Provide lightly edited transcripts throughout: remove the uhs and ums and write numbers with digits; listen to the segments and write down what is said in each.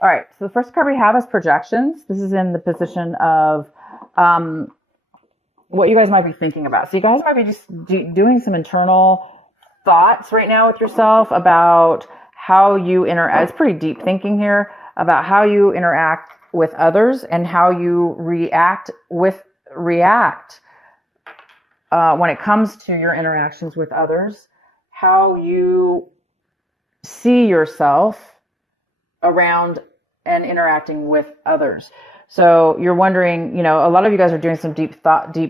All right. So the first card we have is projections. This is in the position of um, what you guys might be thinking about. So you guys might be just doing some internal thoughts right now with yourself about how you interact. It's pretty deep thinking here about how you interact with others and how you react when it comes to your interactions with others, how you see yourself around and interacting with others. So you're wondering, a lot of you guys are doing some deep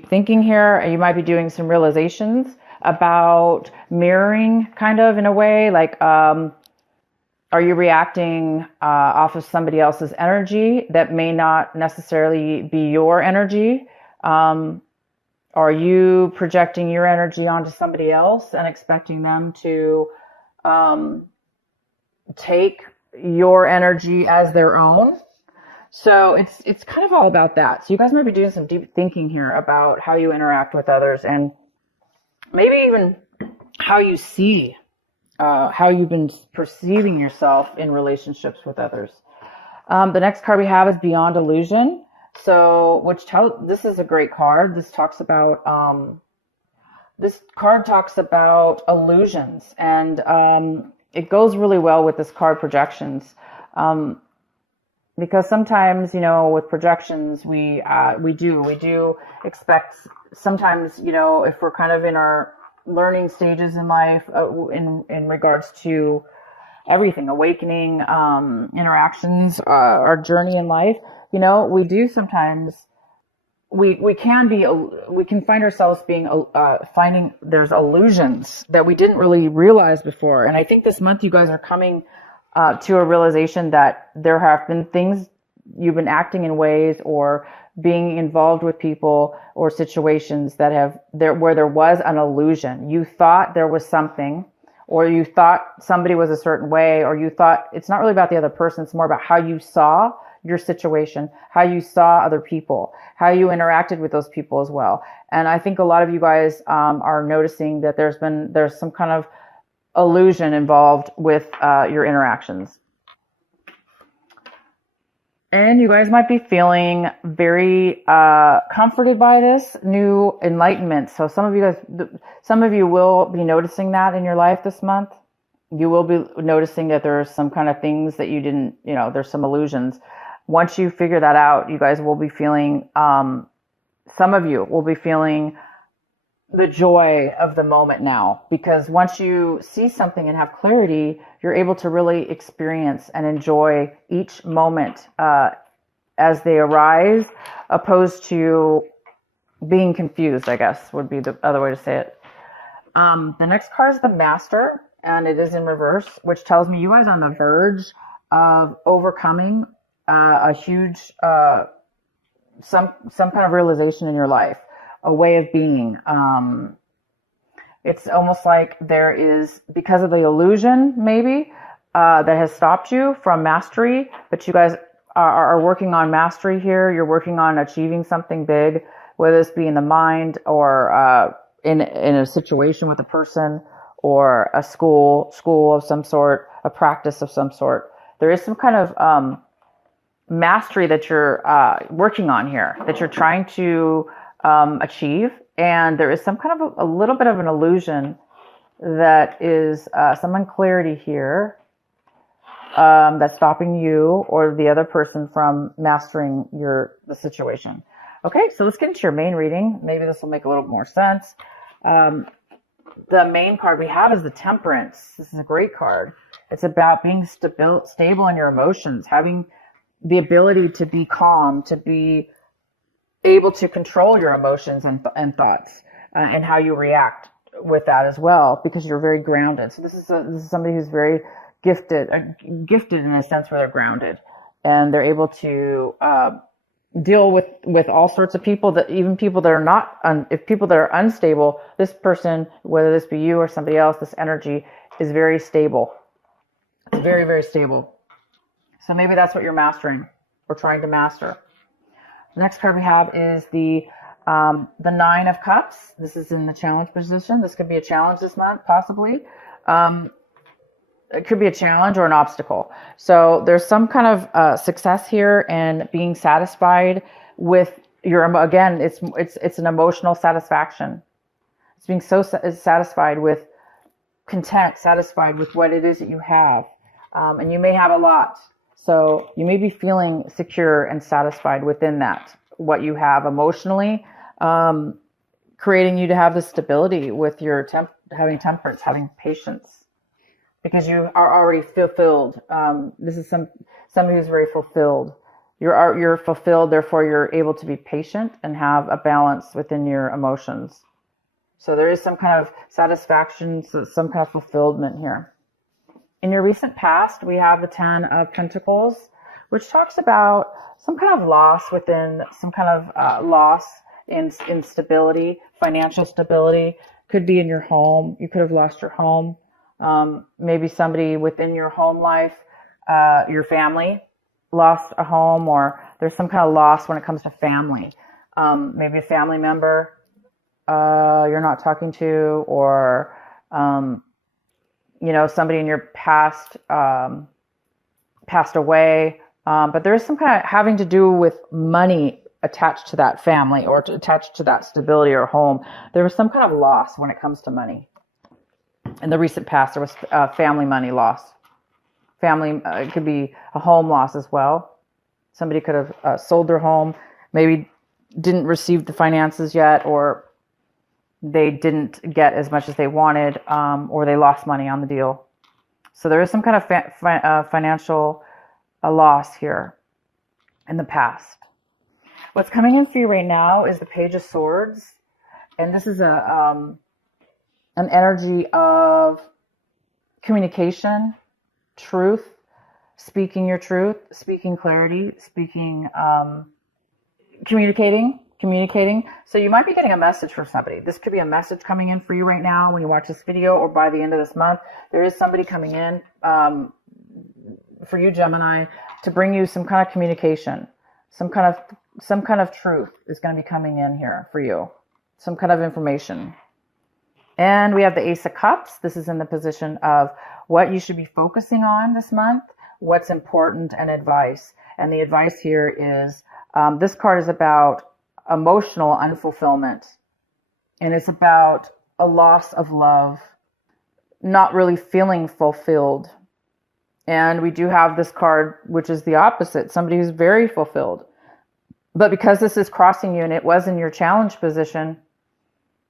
thinking here, and you might be doing some realizations about mirroring, kind of in a way, like, are you reacting off of somebody else's energy that may not necessarily be your energy? Are you projecting your energy onto somebody else and expecting them to take your energy as their own? So it's kind of all about that. So you guys might be doing some deep thinking here about how you interact with others, and maybe even how you see, how you've been perceiving yourself in relationships with others. The next card we have is Beyond Illusion. So, this is a great card. This card talks about illusions, and it goes really well with this card, projections. Because sometimes, with projections, we do expect sometimes, if we're kind of in our learning stages in life, in regards to everything, awakening, interactions, our journey in life, we do sometimes, we can find ourselves finding there's illusions that we didn't really realize before. And I think this month you guys are coming to a realization that there have been things you've been acting in ways or being involved with people or situations where there was an illusion. You thought there was something, or you thought somebody was a certain way, or you thought it's not really about the other person. It's more about how you saw your situation, how you saw other people, how you interacted with those people as well. And I think a lot of you guys are noticing that there's some kind of illusion involved with your interactions. And you guys might be feeling very comforted by this new enlightenment. So some of you will be noticing that in your life this month. You will be noticing that there's some kind of things that you didn't, there's some illusions. Once you figure that out, you guys will be feeling, some of you will be feeling the joy of the moment now, because once you see something and have clarity, you're able to really experience and enjoy each moment as they arise, opposed to being confused, I guess would be the other way to say it. The next card is the Master, and it is in reverse, which tells me you guys are on the verge of overcoming a huge, some kind of realization in your life, a way of being. It's almost like there is, because of the illusion maybe, that has stopped you from mastery, but you guys are working on mastery here. You're working on achieving something big, whether this be in the mind or in a situation with a person or a school of some sort, a practice of some sort. There is some kind of mastery that you're working on here, that you're trying to achieve, and there is some kind of a little bit of an illusion that is some unclarity here that's stopping you or the other person from mastering the situation. Okay, so let's get into your main reading. Maybe this will make a little more sense. The main card we have is the Temperance. This is a great card. It's about being stable in your emotions, having the ability to be calm, to be able to control your emotions and thoughts, and how you react with that as well, because you're very grounded. So this is somebody who's very gifted in a sense where they're grounded, and they're able to deal with all sorts of people, that even people that are not, if people that are unstable, this person, whether this be you or somebody else, this energy is very stable. It's very, very stable. So maybe that's what you're mastering or trying to master. The next card we have is the Nine of Cups. This is in the challenge position. This could be a challenge this month, possibly. it could be a challenge or an obstacle. So there's some kind of success here and being satisfied with your, again, it's an emotional satisfaction. It's being so satisfied with content, satisfied with what it is that you have. And you may have a lot. So you may be feeling secure and satisfied within that, what you have emotionally, creating you to have the stability with your having temperance, having patience, because you are already fulfilled. This is somebody who's very fulfilled. You're fulfilled, therefore you're able to be patient and have a balance within your emotions. So there is some kind of satisfaction, some kind of fulfillment here. In your recent past, we have the 10 of Pentacles, which talks about some kind of loss within, some kind of loss in stability, financial stability. Could be in your home. You could have lost your home. Maybe somebody within your home life, your family, lost a home, or there's some kind of loss when it comes to family. Maybe a family member you're not talking to, or somebody in your past passed away. But there is some kind of having to do with money attached to that family or attached to that stability or home. There was some kind of loss when it comes to money. In the recent past, there was family money loss. Family, it could be a home loss as well. Somebody could have sold their home, maybe didn't receive the finances yet, or they didn't get as much as they wanted, or they lost money on the deal. So there is some kind of financial loss here in the past. What's coming in for you right now is the Page of Swords. And this is an energy of communication, truth, speaking your truth, speaking clarity, speaking, communicating. So you might be getting a message from somebody. This could be a message coming in for you right now when you watch this video, or by the end of this month. There is somebody coming in for you, Gemini, to bring you some kind of communication, some kind of truth is going to be coming in here for you, some kind of information. And we have the Ace of Cups. This is in the position of what you should be focusing on this month, what's important, and advice. And the advice here is, this card is about emotional unfulfillment. And it's about a loss of love, not really feeling fulfilled. And we do have this card, which is the opposite, somebody who's very fulfilled. But because this is crossing you and it was in your challenge position,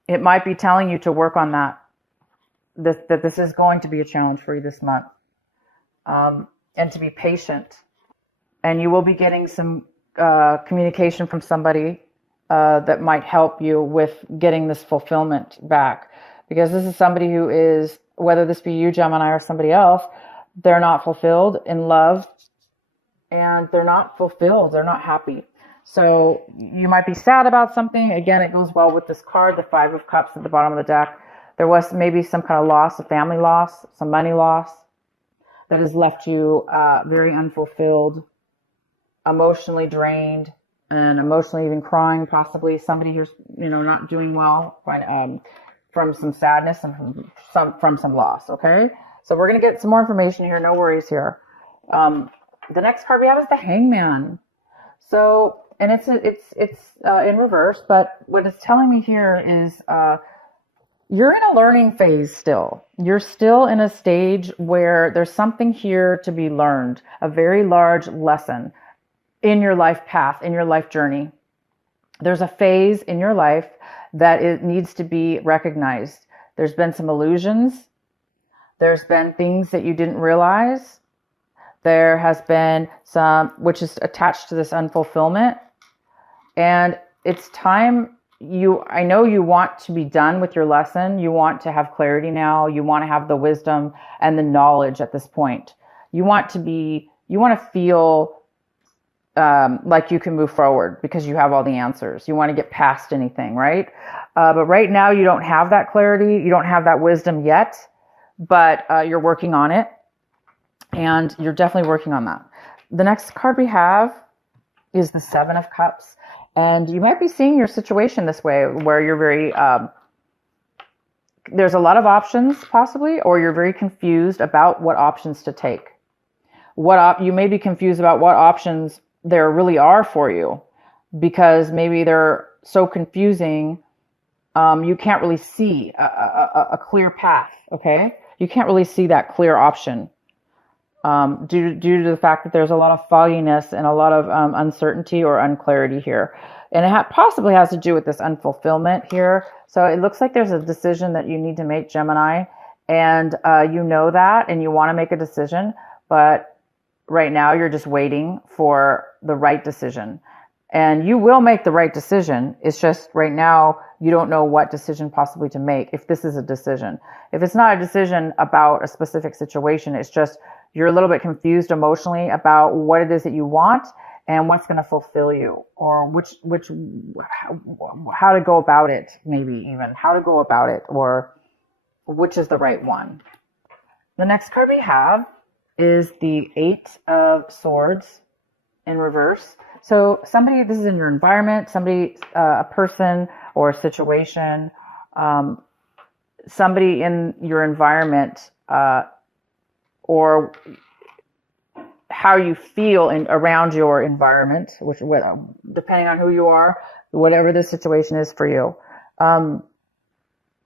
it might be telling you to work on that. That this is going to be a challenge for you this month. And to be patient. And you will be getting some communication from somebody that might help you with getting this fulfillment back. Because this is somebody who is, whether this be you, Gemini, or somebody else, they're not fulfilled in love. And they're not fulfilled. They're not happy. So you might be sad about something. Again, it goes well with this card, the Five of Cups at the bottom of the deck. There was maybe some kind of loss, a family loss, some money loss that has left you very unfulfilled, emotionally drained, and emotionally even crying, possibly. Somebody who's, not doing well from some sadness and from some loss, okay? So we're going to get some more information here. No worries here. The next card we have is the Hangman. So, and it's in reverse, but what it's telling me here is you're in a learning phase still. You're still in a stage where there's something here to be learned, a very large lesson in your life path, in your life journey. There's a phase in your life that it needs to be recognized. There's been some illusions. There's been things that you didn't realize. There has been some, which is attached to this unfulfillment. And it's time, I know you want to be done with your lesson. You want to have clarity now. You want to have the wisdom and the knowledge at this point. You want to feel like you can move forward because you have all the answers. You want to get past anything, right? But right now you don't have that clarity. You don't have that wisdom yet, but you're working on it. And you're definitely working on that. The next card we have is the Seven of Cups. And you might be seeing your situation this way, where you're very there's a lot of options possibly, or you're very confused about what options to take. You may be confused about what options there really are for you, because maybe they're so confusing. You can't really see a clear path. Okay. You can't really see that clear option. Due to the fact that there's a lot of fogginess and a lot of uncertainty or unclarity here. And it possibly has to do with this unfulfillment here. So it looks like there's a decision that you need to make, Gemini, and you know that, and you want to make a decision, but right now you're just waiting for the right decision. And you will make the right decision. It's just right now you don't know what decision possibly to make, if this is a decision. If it's not a decision about a specific situation, it's just you're a little bit confused emotionally about what it is that you want and what's going to fulfill you, or how to go about it, maybe even how to go about it, or which is the right one. The next card we have is the Eight of Swords in reverse. So somebody, this is in your environment, somebody, a person or a situation, somebody in your environment, or how you feel around your environment, depending on who you are, whatever the situation is for you.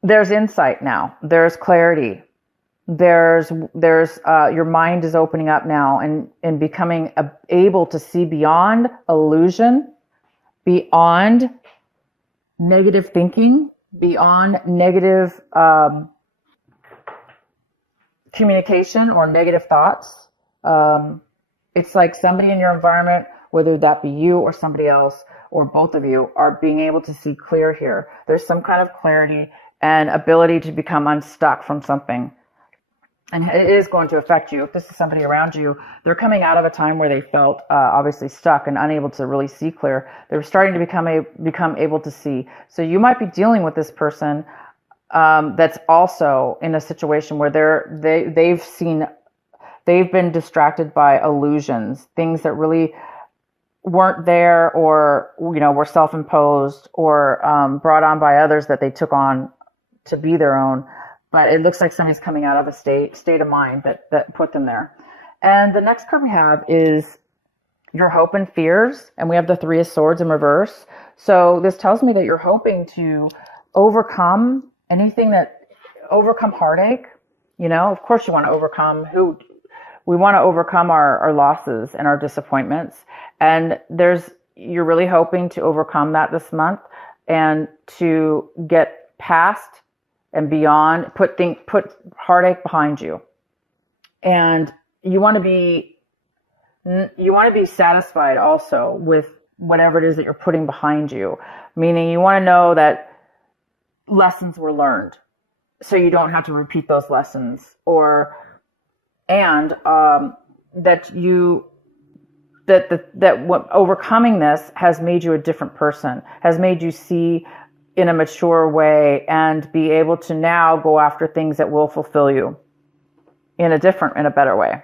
There's insight now. There's clarity. There's your mind is opening up now and becoming able to see beyond illusion, beyond negative thinking, beyond negative communication or negative thoughts. It's like somebody in your environment, whether that be you or somebody else or both of you, are being able to see clear here. There's some kind of clarity and ability to become unstuck from something. And it is going to affect you. If this is somebody around you, they're coming out of a time where they felt obviously stuck and unable to really see clear. They're starting to become able to see. So you might be dealing with this person that's also in a situation where they've been distracted by illusions, things that really weren't there, or were self-imposed or brought on by others that they took on to be their own. But it looks like somebody's coming out of a state of mind that put them there. And the next card we have is your hope and fears, and we have the Three of Swords in reverse. So this tells me that you're hoping to overcome overcome heartache. Of course you want to overcome we want to overcome our losses and our disappointments. And you're really hoping to overcome that this month and to get past and beyond, put heartache behind you. And you want to be satisfied also with whatever it is that you're putting behind you. Meaning you want to know that lessons were learned, so you don't have to repeat those lessons, that overcoming this has made you a different person, has made you see in a mature way and be able to now go after things that will fulfill you in a better way.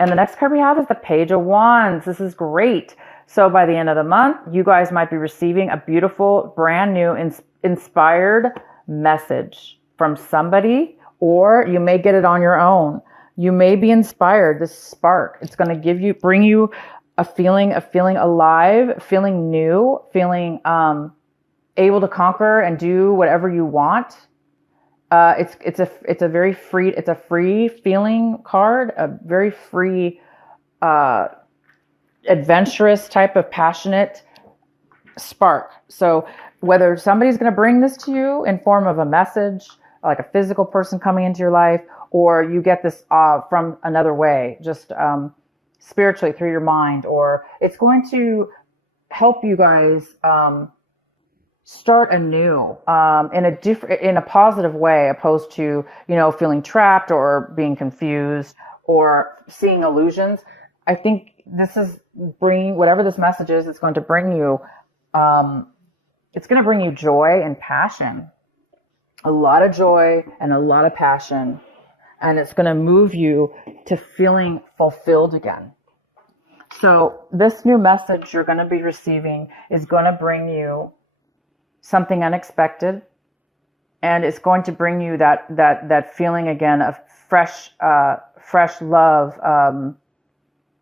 And the next card we have is the Page of Wands. This is great. So by the end of the month, you guys might be receiving a beautiful, brand new, inspired message from somebody, or you may get it on your own. You may be inspired, this spark. It's going to bring you a feeling alive, feeling new, feeling able to conquer and do whatever you want. It's a free feeling card, a very free, adventurous type of passionate spark. So whether somebody's going to bring this to you in form of a message, like a physical person coming into your life, or you get this from another way, just spiritually through your mind, or it's going to help you guys start anew in a positive way, opposed to feeling trapped or being confused or seeing illusions. I think this is bringing whatever this message is. It's going to bring you. It's going to bring you joy and passion, a lot of joy and a lot of passion, and it's going to move you to feeling fulfilled again. So this new message you're going to be receiving is going to bring you something unexpected. And it's going to bring you that feeling again of fresh love.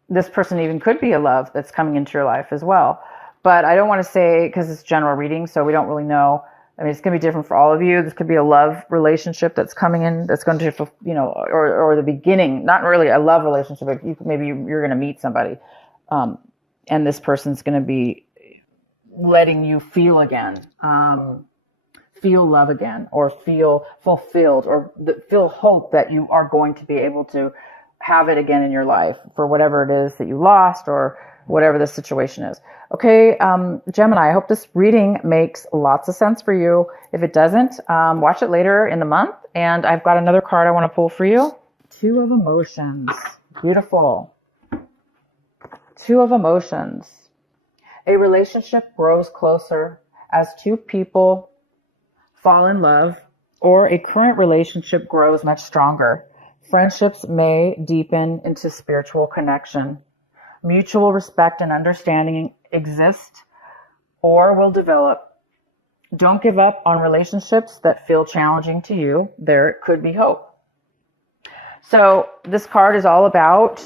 This person even could be a love that's coming into your life as well. But I don't want to say, because it's general reading, so we don't really know. I mean, it's going to be different for all of you. This could be a love relationship that's coming in, that's going to, or the beginning, not really a love relationship, but maybe you're going to meet somebody. And this person's going to be letting you feel again, feel love again, or feel fulfilled, or feel hope that you are going to be able to have it again in your life for whatever it is that you lost or whatever the situation is. Okay, Gemini, I hope this reading makes lots of sense for you. If it doesn't, watch it later in the month. And I've got another card I want to pull for you. Two of Emotions. Beautiful. Two of Emotions. A relationship grows closer as two people fall in love, or a current relationship grows much stronger. Friendships may deepen into spiritual connection. Mutual respect and understanding exist or will develop. Don't give up on relationships that feel challenging to you. There could be hope. So this card is all about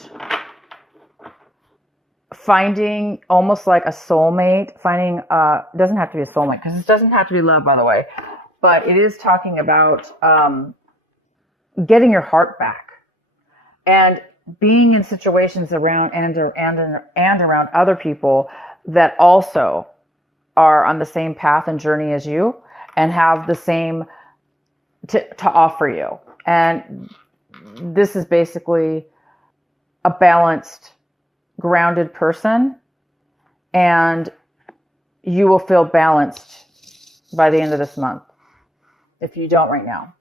finding almost like a soulmate, it doesn't have to be a soulmate, because this doesn't have to be love, by the way, but it is talking about getting your heart back and being in situations around and around other people that also are on the same path and journey as you and have the same to offer you. And this is basically a balanced, grounded person, and you will feel balanced by the end of this month if you don't right now.